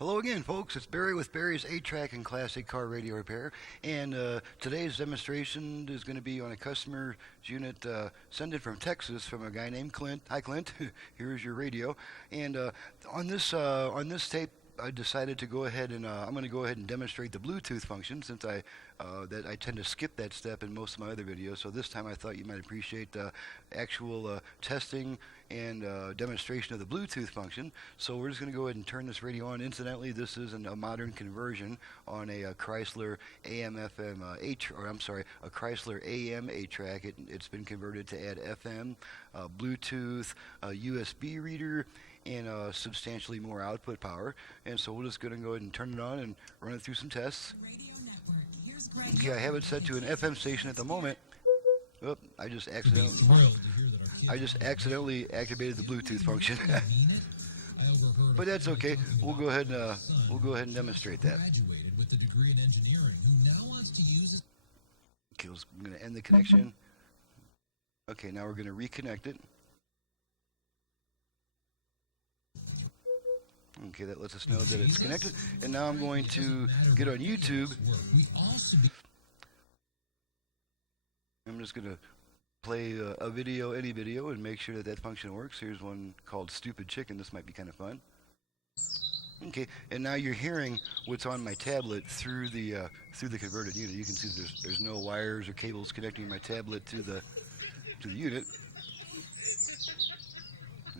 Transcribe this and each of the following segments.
Hello again, folks. It's Barry with Barry's 8-Track and Classic Car Radio Repair. And today's demonstration is going to be on a customer's unit sent in from Texas from a guy named Clint. Hi, Clint. Here's your radio. And on this tape, I decided to go ahead and I'm going to go ahead and demonstrate the Bluetooth function, since I tend to skip that step in most of my other videos. So this time I thought you might appreciate actual testing and demonstration of the Bluetooth function. So we're just going to go ahead and turn this radio on. Incidentally, this is a modern conversion on a Chrysler AM/FM a Chrysler AM 8-track. It's been converted to add FM, Bluetooth, USB reader, and substantially more output power. And so we're just going to go ahead and turn it on and run it through some tests. Radio Network. Here's Greg. So I have it set to an FM station at the moment. Oh, I just would be thrilled to hear that our kids. I just accidentally activated the Bluetooth function. Really mean it? I overheard. But that's okay. We'll go ahead and demonstrate that. Graduated with a degree in engineering, who now wants to use his. I'm going to end the connection. Okay, now we're going to reconnect it. Okay, that lets us know that it's connected. And now I'm going to get on YouTube. We all should be. I'm just going to play a video, any video, and make sure that that function works. Here's one called Stupid Chicken. This might be kind of fun. Okay, and now you're hearing what's on my tablet through the converted unit. You can see there's no wires or cables connecting my tablet to the unit.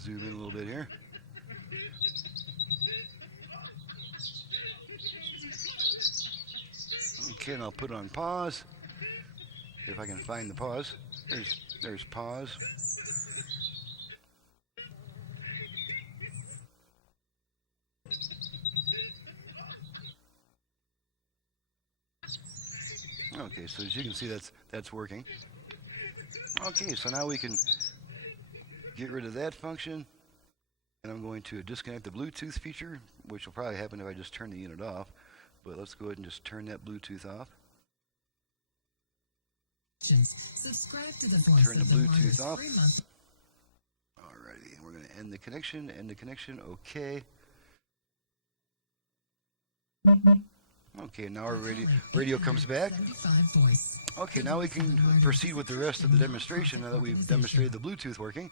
Zoom in a little bit here. Okay, and I'll put it on pause. If I can find the pause. There's pause. Okay, so as you can see, that's working. Okay, so now we can get rid of that function. And I'm going to disconnect the Bluetooth feature, which will probably happen if I just turn the unit off. But let's go ahead and just turn that Bluetooth off. Subscribe to the Voice of the Martyrs free month. Alrighty, we're going to end the connection, okay. Okay, now our radio comes back. Voice. Okay, now we can proceed with the rest of the demonstration. Now that we've demonstrated the Bluetooth working.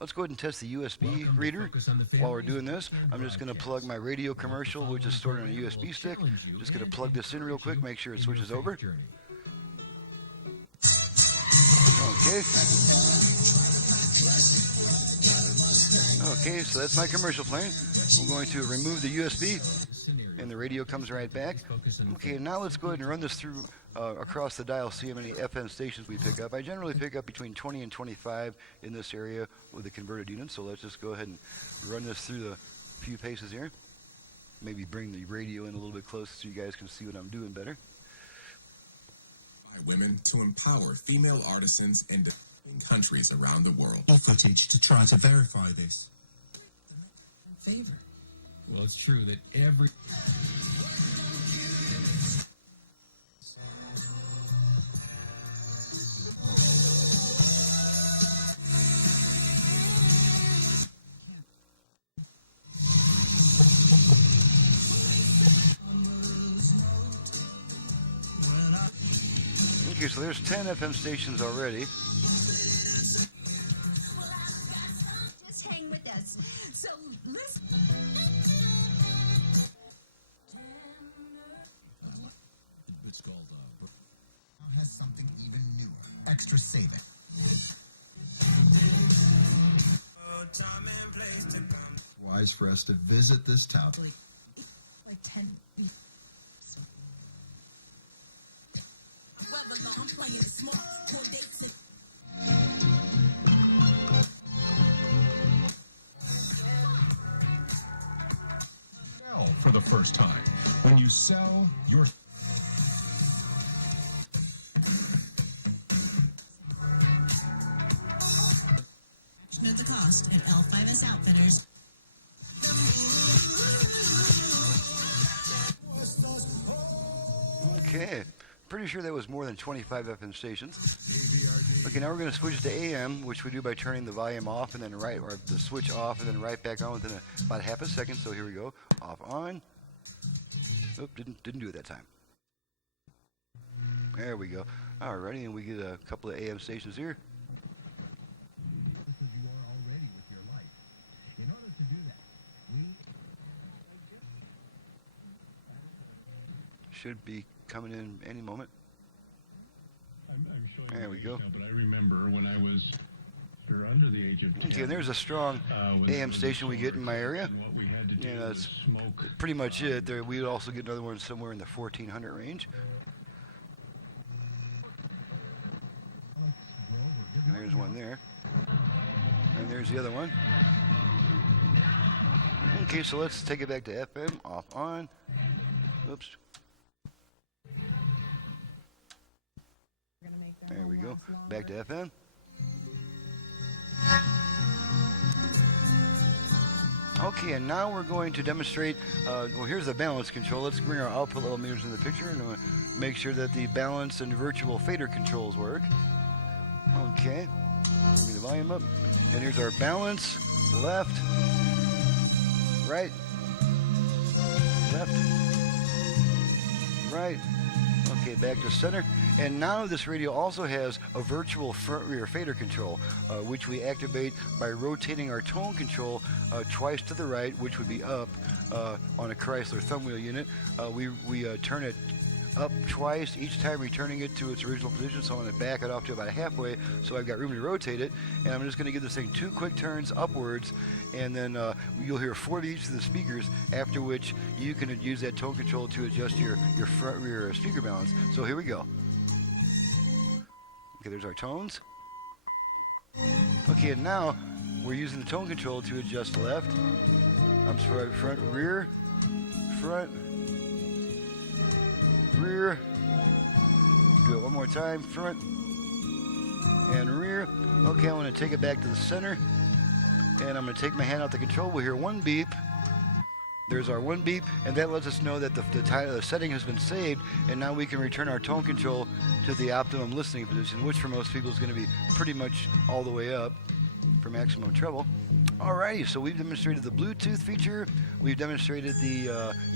Let's go ahead and test the USB reader. Focus on the While we're doing this, I'm just going to plug my radio commercial, which is stored on a USB stick. I'm just going to plug this in real quick, make sure it switches over. Journey. Okay, so that's my commercial playing. I'm going to remove the USB, and the radio comes right back. Okay, now let's go ahead and run this through across the dial, see how many FM stations we pick up. I generally pick up between 20 and 25 in this area with the converted unit, so let's just go ahead and run this through the few paces here. Maybe bring the radio in a little bit closer so you guys can see what I'm doing better. By women to empower female artisans in developing countries around the world. Footage to try to verify this. In favor. Well, it's true that every. Stations already. Just hang with us. So listen. It's called now has something even newer. Extra saving. Wise for us to visit this top. Like 10. I'm playing it smart. Core dates and sell for the first time. When you sell your Of the cost at L5S Outfitters. Okay, pretty sure that was more than 25 FM stations. AVRD. Okay, now we're going to switch to AM, which we do by turning the volume off and then right, or the switch off and then right back on within about half a second. So here we go. Off, on. Oop, didn't do it that time. There we go. Alrighty, and we get a couple of AM stations here. Just as you are already with your life. In order to do that, we Should be coming in any moment. I'm showing There my we age go. now, but I remember when I was under the age of 10. Okay, and there's a strong when there AM was a station we solar get in my eclipse, area. and what we had to do Yeah, was that's smoke. Pretty much it. There, we would also get another one somewhere in the 1400 range. Alex Grover. Good There's morning, one Alex. there. There's the other one. Okay, so let's take it back to FM. Off, on. Oops. We're going to make their There home we go. last longer. Back to FM. Okay, and now we're going to demonstrate, well, here's the balance control. Let's bring our output meters in the picture. We're going to make sure that the balance and virtual fader controls work. Okay. Bring the volume up. And here's our balance. Left. Right. Left. Right. Okay, back to center. And now this radio also has a virtual front-rear fader control, which we activate by rotating our tone control twice to the right, which would be up on a Chrysler thumb-wheel unit. We turn it up twice, each time returning it to its original position, so I'm going to back it off to about halfway, so I've got room to rotate it. And I'm just going to give this thing 2 quick turns upwards, and then you'll hear 4 beeps of the speakers, after which you can use that tone control to adjust your front-rear speaker balance. So here we go. Okay, there's our tones. Okay, and now we're using the tone control to adjust left, right, front, rear, front, rear. Go one more time, front and rear. Okay, I'm going to take it back to the center, and I'm going to take my hand out the control. We'll hear 1 beep. There's our 1 beep, and that lets us know that the setting has been saved, and now we can return our tone control to the optimum listening position, which for most people is going to be pretty much all the way up for maximum treble. Alrighty, so we've demonstrated the Bluetooth feature, we've demonstrated the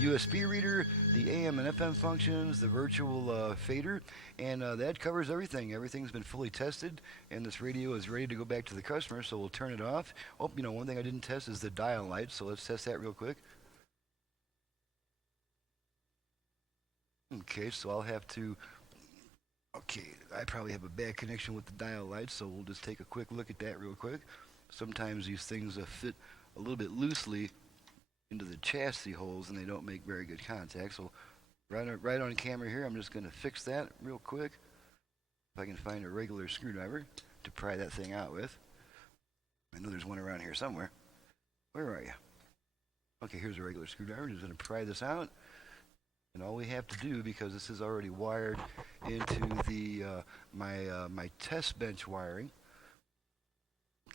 USB reader, the AM and FM functions, the virtual fader, and that covers everything. Everything's been fully tested, and this radio is ready to go back to the customer, so we'll turn it off. Oh, you know, one thing I didn't test is the dial light, so let's test that real quick. Okay, so I'll have to, okay, I probably have a bad connection with the dial light, so we'll just take a quick look at that real quick. Sometimes these things fit a little bit loosely into the chassis holes and they don't make very good contact. So right on camera here, I'm just going to fix that real quick. If I can find a regular screwdriver to pry that thing out with. I know there's one around here somewhere. Where are you? Okay, here's a regular screwdriver. Just going to pry this out. And all we have to do, because this is already wired into the my test bench wiring.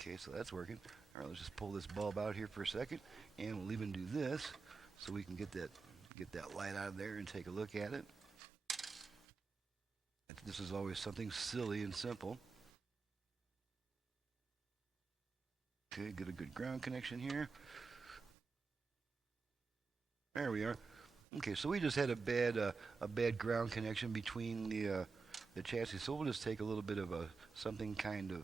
Okay, so that's working. All right, let's just pull this bulb out here for a second, and we'll even do this so we can get that light out of there and take a look at it. This is always something silly and simple. Okay, get a good ground connection here. There we are. Okay, so we just had a bad ground connection between the chassis. So we'll just take a little bit of something kind of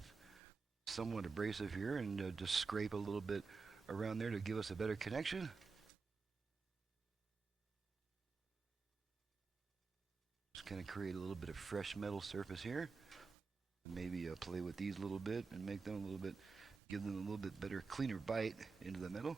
somewhat abrasive here and just scrape a little bit around there to give us a better connection. Just kind of create a little bit of fresh metal surface here. Maybe play with these a little bit and make them give them a little bit better, cleaner bite into the metal.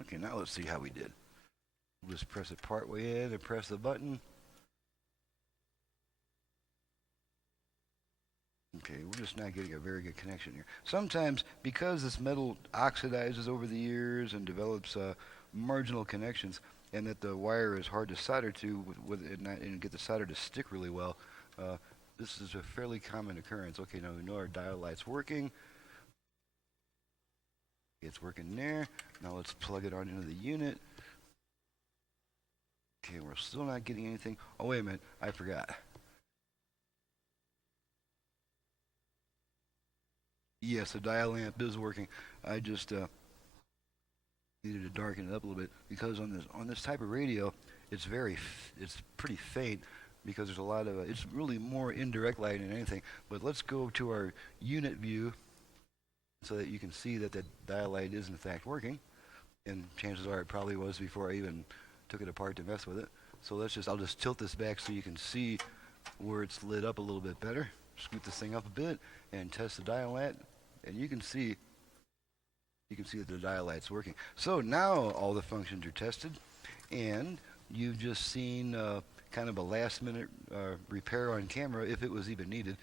Okay, now let's see how we did. Just press it part way in and press the button. Okay, we're just not getting a very good connection here. Sometimes, because this metal oxidizes over the years and develops marginal connections, and that the wire is hard to solder to and get the solder to stick really well, This is a fairly common occurrence. Okay, now we know our dial light's working. It's working there. Now let's plug it on into the unit. Okay, we're still not getting anything. Oh, wait a minute. I forgot. Yes, the dial lamp is working. I just needed to darken it up a little bit because on this type of radio, it's pretty faint because there's a lot of it's really more indirect light than anything. But let's go to our unit view so that you can see that the dial light is in fact working, and chances are it probably was before I even took it apart to mess with it. So I'll just tilt this back so you can see where it's lit up a little bit better. Scoot this thing up a bit and test the dial light, and you can see that the dial light's working. So now all the functions are tested, and you've just seen kind of a last-minute repair on camera if it was even needed.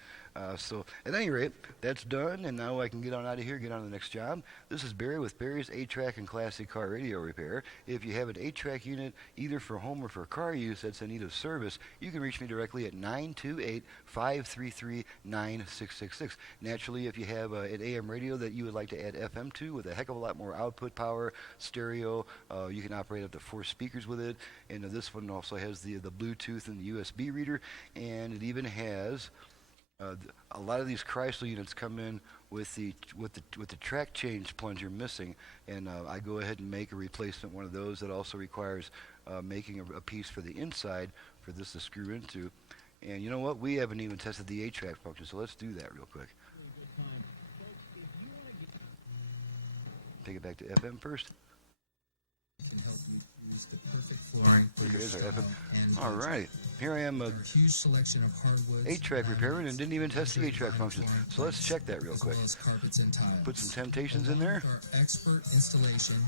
So at any rate, that's done, and now I can get on out of here, get on to the next job. This is Barry with Barry's 8-Track and Classic Car Radio Repair. If you have an 8-track unit, either for home or for car use that's in need of service, you can reach me directly at 928-533-9666. Naturally, if you have an AM radio that you would like to add FM to with a heck of a lot more output power, stereo, you can operate up to 4 speakers with it, and this one also has the Bluetooth and the USB reader, and it even has a lot of these Chrysler units come in with the track change plunger missing, and I go ahead and make a replacement one of those. That also requires making a piece for the inside for this to screw into. And you know what? We haven't even tested the 8-track function, so let's do that real quick. Really good time, folks. If you want to get Take it back to FM first. Can help you choose the perfect flooring for your style and All budget. right, here I am. With our huge selection of hardwoods, 8-track repair, and laminates, didn't even test luxury the 8-track vinyl function. flooring So let's planks, check that real as quick. well as carpets and tiles. Put some Temptations Along in there. with our expert installation.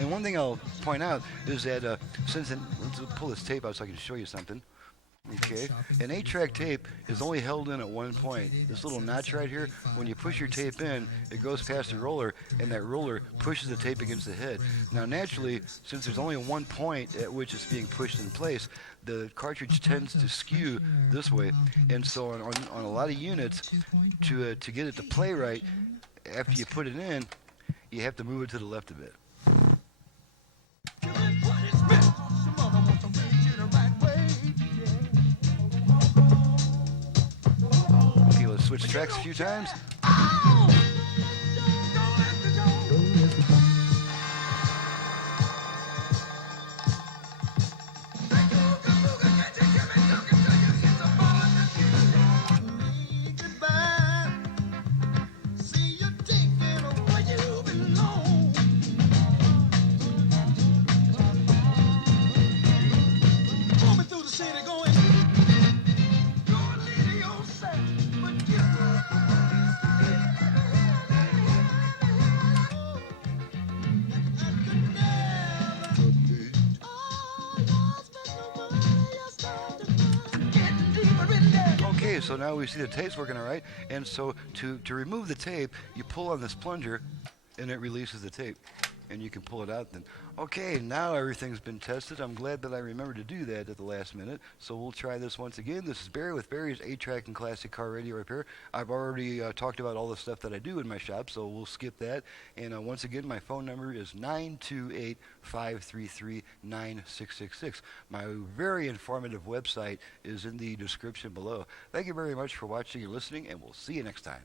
And one thing I'll point out is that let's pull this tape out so I can show you something. Make shopping An for your 8-track flooring tape is hassle only held in at one point. Located This at little notch right here, when you push your Highway tape in, 69 it goes Prescott past the Valley. roller, and Premier that roller Carpet One pushes the flooring tape against the home, head. bringing Now home naturally, interiors since to there's only life. one point at which it's being pushed in place, the cartridge A tends breath to of fresh skew air this from the way, mountains. and so on a lot of units, 102.1. to get it to play right, KFHM, after you Prescott. put it in, you have to move it to the left a bit. Your mother wants to raise you the right way. Okay, let's switch tracks a few times. Okay, so now we see the tape's working all right, and so to remove the tape, you pull on this plunger, and it releases the tape, and you can pull it out then. Okay, now everything's been tested. I'm glad that I remembered to do that at the last minute, so we'll try this once again. This is Barry with Barry's 8-Track and Classic Car Radio Repair. I've already talked about all the stuff that I do in my shop, so we'll skip that. And once again, my phone number is 928-533-9666. My very informative website is in the description below. Thank you very much for watching and listening, and we'll see you next time.